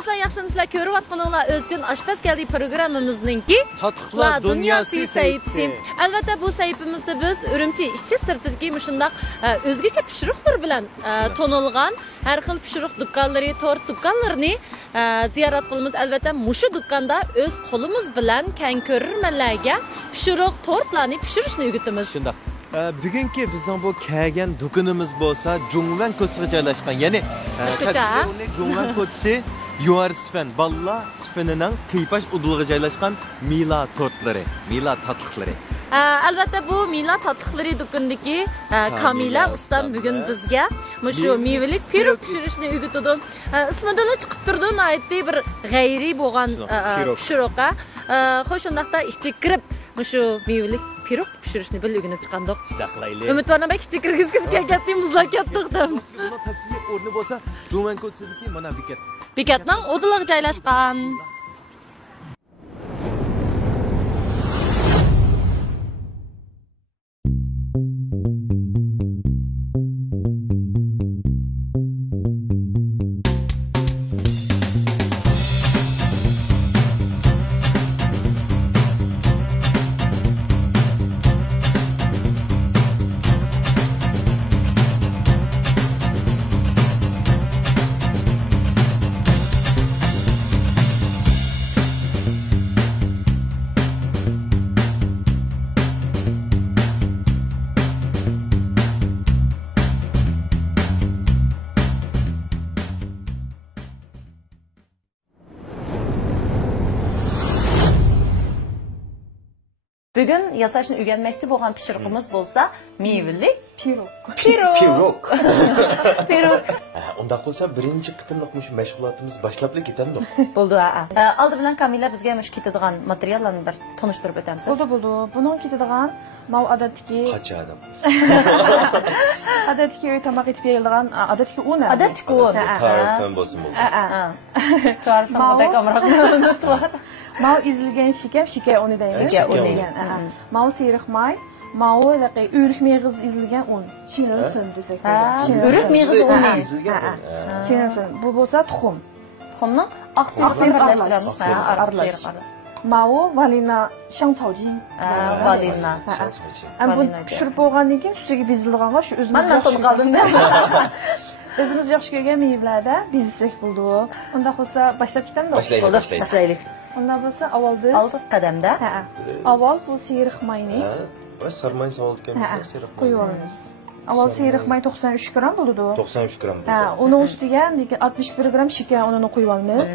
do'stlar, yaxshimisizlar? Ko'rib atqaninglar O'zchin oshpaz keldi programmamizninki Tatlıqlar Dünyası sayfası. Albatta bu sayfamizda biz Urumchi ishchi sirtidagi shundoq o'zgacha pishiriqlar bilan tonilgan har xil pishiriq do'konlari, tort do'konlarini ziyorat qilamiz. Albatta mushu do'konda o'z qo'limiz bilan kang ko'rarmanlarga pishiriq, tortlarni pishirishni o'rgatamiz. Shundoq. Bugungi bizning bu kelgan do'konimiz bo'lsa, Jungvan ko'siga joylashgan. Ya'ni Jungvan ko'si Yuarsfen Balla Sfenining qiypash udulga joylashgan Mila tortlari, Mila tatlıqlari. Albatta bu Mila tatlıqlari do'konidagi Kamila ustam bugun bizga shu mevalik pirog pishirishni o'rgatadi. Ismidan chiqib turdi, aytdi bir g'ayriy bo'lgan pishiriqqa. Xo'sh, undaqda ishchi kirib shu mevalik pirog pishirishni o'rganib chiqandik. Istaqlayli. Umidvorman ishchi kirgizgis kelgan muzokatdiqdim. Tafsili o'rni bo'lsa, Jungvan ko'sidagi mana bekat. Bekatning o'diliga joylashgan. Bugün yasashni o'rganmoqchi bo'lgan pishiriqimiz bo'lsa, mevali pirog. Pirog. Unda bo'lsa birinchi qitimliq shu mashg'ulotimiz boshlab ketamdi. Bo'ldi. Oldi bilan Kamila bizga mush ketadigan materiallarni bir tanishtirib o'tamiz. Bo'ldi. Buning ketadigan mau odatdagi qancha adam? Odatga uy tamoq etib berilgan odatga un. Odatga un. Tarifim bo'lsin bo'ldi. Tarifim bek amroq. Mau izilgan shikar uni deymiz. Shikar uni. Mau siyriq may, mau laqay o'rik meg'iz izilgan un. Chinilsin desak. O'rik meg'iz uni. Chinilsin. Bu bo'lsa tuxum. Tuxumning oqsiyrini birlashtiramiz. Aralash. Mau valina shangcaojin. Valina. Bu pishirib bo'lgandan keyin ustiga bezilganlar shu o'zimiz. Men to'lib qoldim-da. O'zimiz yaxshi ko'rgan mevalarda bezsak bo'ldi. Unda bo'lsa boshlab ketamiz. Boshlaylik. Unda bo'lsa avval biz oldiq qadamda. Avval bu siyriq mayni. Va sarmay savolgan siyriq qo'yib olamiz. Avval siyriq may 93 gram bo'ladi. 93 gram. Uning ustiga 61 gram shakar unini qo'yib olamiz.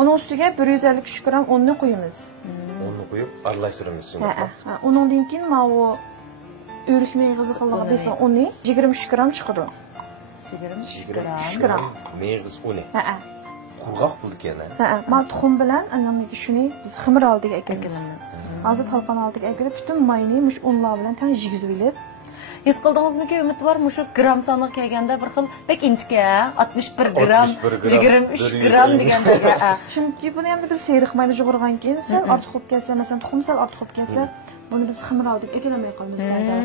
Uning ustiga 153 gram unni qo'yamiz. Unni qo'yib aralashtiramiz shunday. Undan keyin mana o'rik meg'izi qilgan bo'lsa uni 23 gram chiqadi. 23 gram. Meg'iz uni. Qurg'oq bo'lgan. Men tuxum bilan anamniki shuni biz ximir oldiga ekirganmiz. Hozir talqon oldiga ekirib, butun mayni mush unlar bilan tang yigizib olib. His qildingizmi-ki, umid bor, mushu gram soniga kelganda bir xil bek inchga, 61 gram, 23 gram deganda. Chunki buni ham biz siyriq mayni jug'urgan keyin sal ortiq bo'lib kelsa, masalan, tuxum sal ortiq bo'lib kelsa, buni biz ximir oldiga ekilamay qolamiz ba'zan.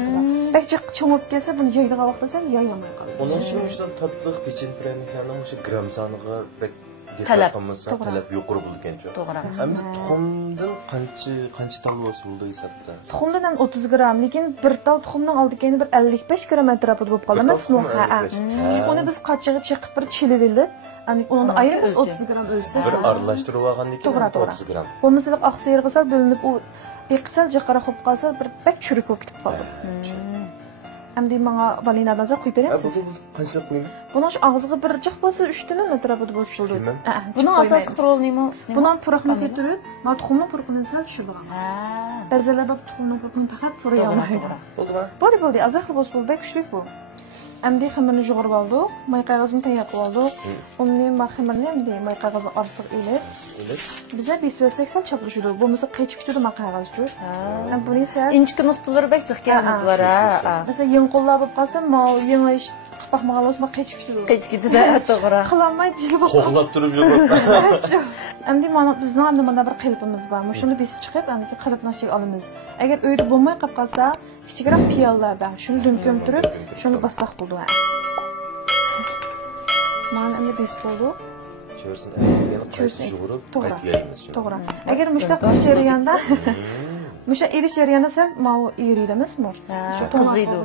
Bek jiq cho'ngib kelsa, buni yaydigan vaqtda sal yaylamay qolamiz. Onun uchun tatliq pechin pryaniklarning o'sha gram soniga bek talab yuqori bo'lgancha. To'g'ri. Endi tuxumdan qancha tal bo'lsa bo'ldi hisobda. Tuxumdan ham 30 gram, lekin bir tal tuxumning oldiga bir 55 gram atrofida bo'lib qolamiz. Uni biz qachiga chiqib bir chilib olib, uni ayirib 30 gram o'lsa. Bir aralashtirib olgandan keyin 30 gram. Bu masalan oqsiyirga sal bo'linib, u iqsal jiqara qo'yib qolsa, bir bak churuk bo'lib ketib qoldi. Endi menga valinadan za qo'yib berasiz. Qancha qo'ying? Buni og'ziga bir jiq bo'lsa 3 tilla atrofida bo'ladi. Buning asosiy qurol nima? Buni puruqni keltirib, men tuxumni puruqini sal tushirdim. Ba'zilab tuxumni puruqini faqat purib olmaydi. Bo'ldimi? Bo'ldi. Azaqli bo'lsa bo'ldi, kuchli bu. Endi xamirni jug'urib oldik, may qog'ozini tayyor qilib oldik. Uni xamirni endi may qog'ozni ortiq ilib. Biza besvasak sal chaplashadi. Bo'lmasa qaychib ketadi may qog'oz uchun. Buni esa inchki nuqtalar bek chiqqan var. Masalan, yengqo'llab bo'lib qolsa, yengish baxmagan bo'lsa qaychib ketadi. Qaychib ketadi, to'g'ri. Qilolmay jilib qo'llab turib yuribdi. Endi mana bizning mana bir qilibimiz bor. Shuni besib chiqib, endi qilib nashig olamiz. Agar uyda bo'lmay qolib qolsa, kichikroq piyollarda shuni dumkam turib, shuni bassaq bo'ldi. Mana endi besib bo'ldi. Çörsün ayırganı qayta jug'urib, qayta yaymiz. To'g'ri. Agar mushtaq ish jarayonida musha erish jarayonida sal mau eriydimizmi? Shu qiziydi.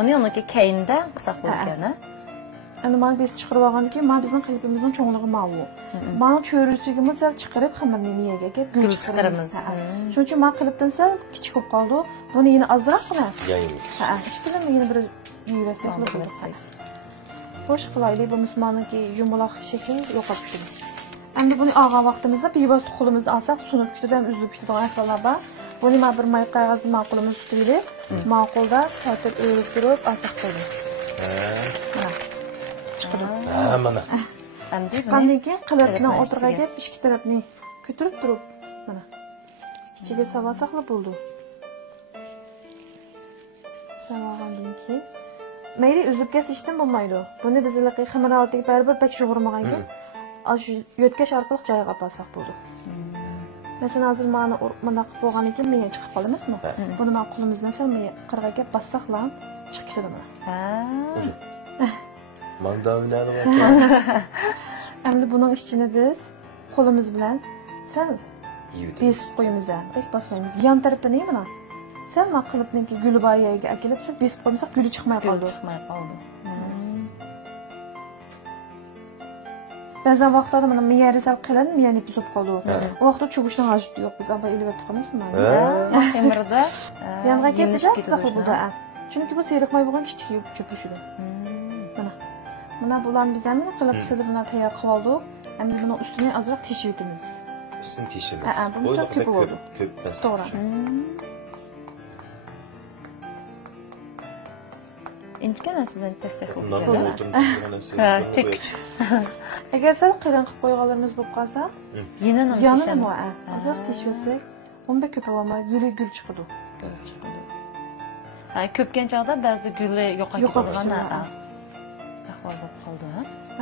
Uni yo'niki keyinda qisaq bo'lgan, ha? Endi men biz chiqarib olgandan keyin men bizning qilibimizning cho'ngligi mau. Men cho'rishligimiz sal chiqarib xamirni miyaga gul chiqaramiz. Shuning uchun men qilibdan sal kichik bo'lib qoldi. Buni yana ozroqgina yaymiz. Ha, hech qilib yana bir yuvasa qilib. Xo'sh qilaylik, bu musulmonniki yumaloq shakl yo'qolib ketdi. Endi buni olgan vaqtimizda bevosita qo'limizda olsak, sunib ketadi ham uzilib ketadigan ahvollar bor. Buni men bir may qog'ozni ma'qulimiz tutib, ma'qulda tortib o'rib turib olsak bo'ladi. Ha, mana. Chiqqandan keyin qilibni o'tirg'aga ikki tarafni ko'tarib turib, mana. Ichiga savasa qilib bo'ldi. Savagandan keyin mayli uzib kesishdan bo'lmaydi. Buni bizlarga xamirotga baribir pek shug'urmaganki, shu yo'tkash orqali joyiga olsak bo'ldi. Masalan, hozir mana bunday qilib bo'lgandan keyin men chiqib qolamizmi? Buni men qo'limizdan sal men qirg'aga bassaqlam chiqib ketadimi? Ha. Manda o'ynadi. Endi buning ichini biz qo'limiz bilan sal biz qo'yamiz, pek bosmaymiz. Yon tarafini mana sal ma qilibniki gulbayaga akilib, sal biz qo'ysak guli chiqmay qoldi. Ba'zan vaqtlarda mana miyari sal qalin, miyani buzib qoldi. O vaqtda cho'g'ishdan hojat yo'q, biz avval ilib o'tganmizmi? Temirda yangi kelib saqlab bo'ldi. Chunki bu seriqmay bo'lgan kichik cho'pishidi. Mana bularni biz ham qilib sizlar bilan tayyor qilib oldik. Endi buni ustini ozroq teshib etamiz. Ustini teshamiz. Bu ko'p bo'ldi. Ko'p bas. To'g'ri. inchkanasidan tasdiq Ha, tek. Agar sal qirin qilib qo'yganlarimiz bo'lib qolsa, yana ozroq teshib 15 ko'p olmay gul chiqadi. Ha, ko'pgan chog'da ba'zi guli yo'qolib qolgan. Ahvol bo'lib qoldi.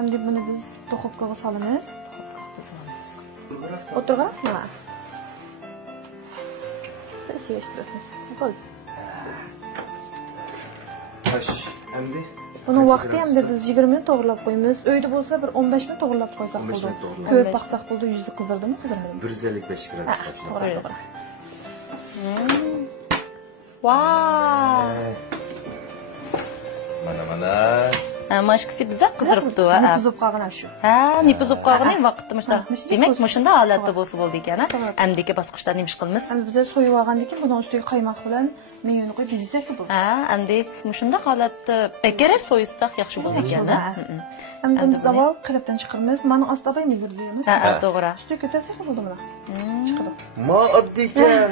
Endi buni biz duxovkaga solamiz. O'tirasizmi? Siz yeyishtirasiz. Bo'ldi. Xo'sh, endi buni vaqti hamda biz 20 minut to'g'rilab qo'yamiz. Uyda bo'lsa bir 15 minut to'g'rilab qo'ysak bo'ldi. Ko'p baqsaq bo'ldi, yuzi qizildimi, qizilmadimi? 155 gradusda. To'g'ri. Vau! Mana. Mashqisi biza qiziribdi. Nipizib qolgan shu. Ha, nipizib qolgan vaqtda mishda. Demak, shunda holatda bo'lsa bo'ldi ekan. Amdiki bosqichda nima ish qilamiz? Endi biz so'yib olgandan keyin buni ustiga qaymoq bilan meyoni qo'yib bizsak bo'ldi. Ha, endi shunda holatda bekerar so'ysak yaxshi bo'ldi ekan. Endi biz avval qilibdan chiqaramiz. Mana ostida nigir deymiz. Ha, to'g'ri. Ustiga ko'tarsak bo'ldi mana. Chiqadi. Ma oddiy ekan.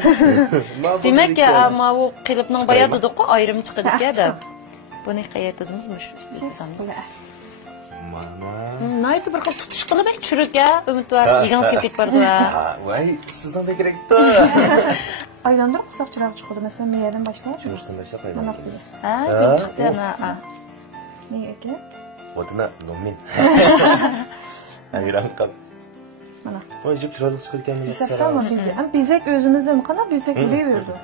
Demak, ama u qilibning boya dediq-ku, ayrim chiqadi ekan. Buni qayertizimiz shu ustida. Mana. Naytib bir qilib tutish qilib churukka umid bor. Yegansiz ketib bordi. Voy, sizdan da kerakdi. Aylantirib qilsak chiroq chiqadi. Masalan, meyadan boshlab. Chursin boshlab aylantiramiz. Ha, chiqdi ana. Nega aka? O'tina, nomin. Ayran qab. Mana. Voy, jib chiroq chiqib ketgan. Bizak o'zimizdan qana bizak bilaverdi.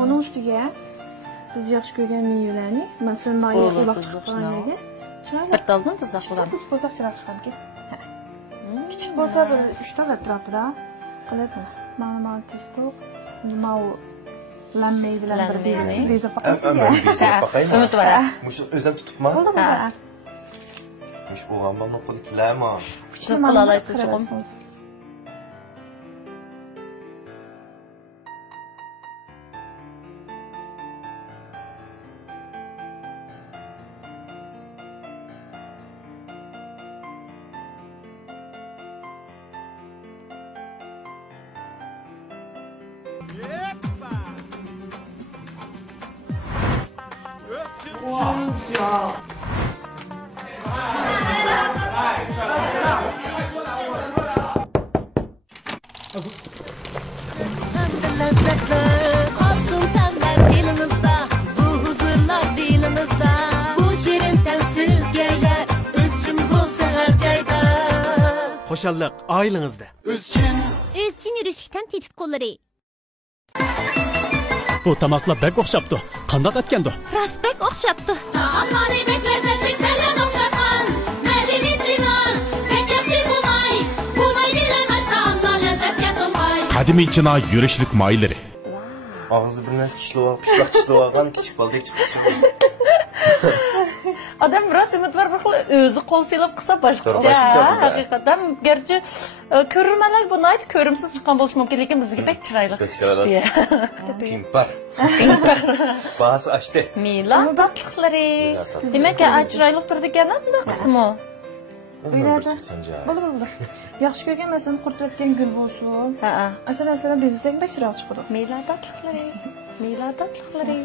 Buni ustiga biz yaxshi ko'rgan mevalarni, masalan, mayli uloq chiqqanlarga bir taldan tizaq bo'lamiz. Biz bo'lsak chiroq chiqadi. Kichik bo'lsa bir 3 ta atrofida qilib, mana testo, nima u lammey bilan bir bezab paqaysiz. Umid bor. Mush o'zim tutibman. Bo'ldi. Mush bo'lgan bo'lni qo'li kilama. Siz qila olasiz shug'um. Olsun tanlar dilimizde, bu huzurlar dilimizde. Bu şirin telsiz geyler, üzgün bulsa her cayda. Xo'shalliq oilangizda. Özçin yürüşükten tehdit kolları. Bu tamoqlar bek o'xshabdi. Qanday etgandi? Rasbek o'xshabdi. Taomlarni bek lezzetli bilan o'xshatgan. Madaniy chinon, beka qadimiy China yurishlik moylari. Ağzı bir narsa tishlab olgan kichik boldek chiqibdi. Adam biraz ümit var, bir o'zi qo'l silab qilsa boshqacha. Haqiqatan, garchi ko'rmalar buni aytib ko'rimsiz chiqqan bo'lishi mumkin, lekin bizga bek chiroyli. Bek chiroyli. Pimpar. Bahas açtı. Milon tatliqlari. Demak, chiroyli turdi ekan, bunday qismi. Bo'ldi. Yaxshi ko'rgan masalan qurtayotgan gul bo'lsin. Asal aslida bizning bek chiroyli chiqdi. Milon tatliqlari. Milon tatliqlari.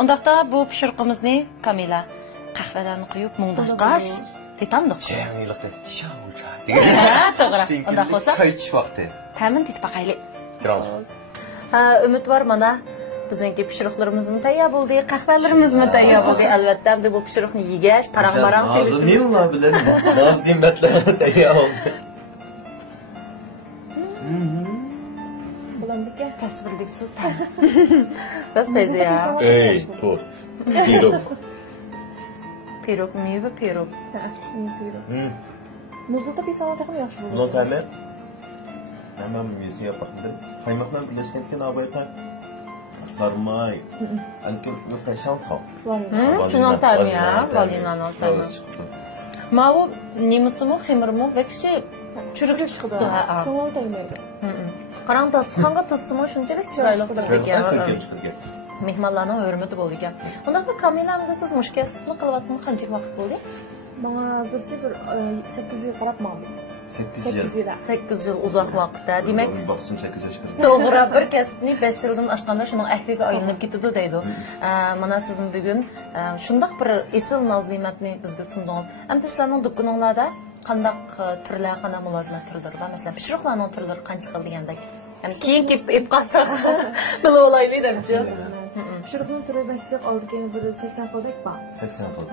Undaqda bu pishiriqimizni Kamila qahvalarni quyib mungdashqash tetamdiq. Chayliqda shavcha. To'g'ri. Unda qo'sa. Çay ichish vaqti. Ta'min tetib baqaylik. Chiroyli. Umid var mana bizningki pishiriqlarimiz tayyor bo'ldi, qahvalarimiz tayyor bo'ldi. Albatta, endi bu pishiriqni yegash, parang-barang sevishimiz. Nima bilan noz ne'matlar tayyor bo'ldi. Bulandika tasvirliksiz tan. Biz bezi ya. Ey, to'rt. Pirog. Pirog, meva pirog. Muzda pisana taqim yaxshi bo'ldi. Buni ta'min. Hemen mevesi yapakında. Kaymaklar birleşkenken abayta sarmay. Anke yok taşan sağ. Şundan tarım ya, valindan tarım. Mavu nimusmu, xemirmu ve kişi çürük çıktı. Tamam tanımaydı. Qaran tasqanğa tasımı şunchalik chiroyli qilib ekan. Mehmonlarning hurmati bo'ldi ekan. Undaqda Kamilamda siz mushkasibni qilyapmi? Qancha vaqt bo'ldi? Bana hozircha bir 8 yil qarab ma'lum. 8 yıl. 8 yil uzoq vaqtda. Demak, baxsim 8 yoshga. To'g'ri, bir kasbni 5 yildan oshganda shuning ahliga aylanib ketadi deydi. Mana siz bugun shundoq bir esil noz-ne'matni bizga sundingiz. Endi sizlarning do'koninglarda qandaq turlar, qanday mulozimat turlari va masalan pishiriqlarning turlari qancha xil degandek. Ya'ni keyin kelib qolsak bilib olaylik demchi. Pishiriqning turi bakchiq oldiga bir 80 xildek bor. 80 xil.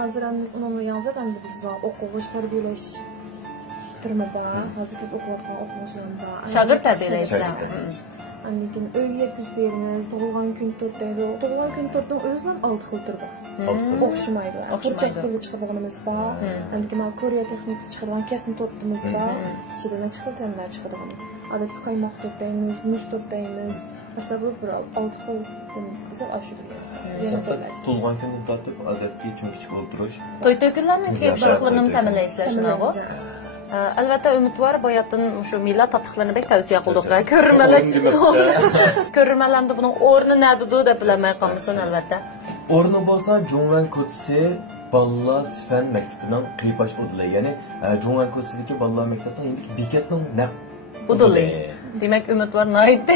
Hozir uni yozib endi biz bor o'quvish tarbiyalash turma bor. Hozir ko'p o'qiyotgan o'quvchilar bor. Shogird tarbiyalaysiz. Lekin uyga yetkazib beramiz, tug'ilgan kun 4 deydi. Tug'ilgan kun 4dan o'zidan 6 xil tur bor. O'xshamaydi. Burchak turli chiqadiganimiz bor. Endi mana Koreya texnikasi chiqargan kesin tortimiz bor. Ichidan chiqib ta'mlar chiqadigan. Odatda qaymoq tort deymiz, muz tort deymiz. Mesela bu bir 6 xildan misal aşu deyiladi. Tug'ilgan kunni tortib odatda cho'nkichib o'ldirish. To'y to'ylarni pishiriqlarini ta'minlaysizlar shunaqa. Albatta umid var, boyatdan shu millat tatliqlarini bek tavsiya qildik. Ko'rmalarda buning o'rni nadidu deb bilamay qolmasin albatta. O'rni bo'lsa Jongwan Kotsi Balla Sfen maktabining qiyipash uduli, ya'ni Jongwan Kotsidagi balla maktabining bekatning naq uduli. Demak umid var naydi.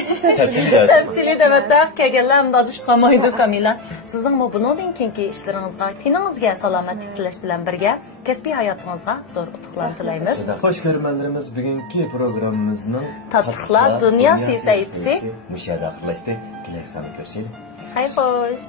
Tafsili devatda kelganlar dadış qolmaydi Kamila. Sizning bu bundan keyingi ishlaringizga, teningizga salomatlik tilash bilan birga kasbiy hayotingizga zo'r utuqlar tilaymiz. Xo'sh ko'rmanlarimiz, bugungi programmamizning Tatliqlar dunyosi sayfisi mushada oxirlashdi. Kelasi sani ko'rishaylik. Hay xo'sh.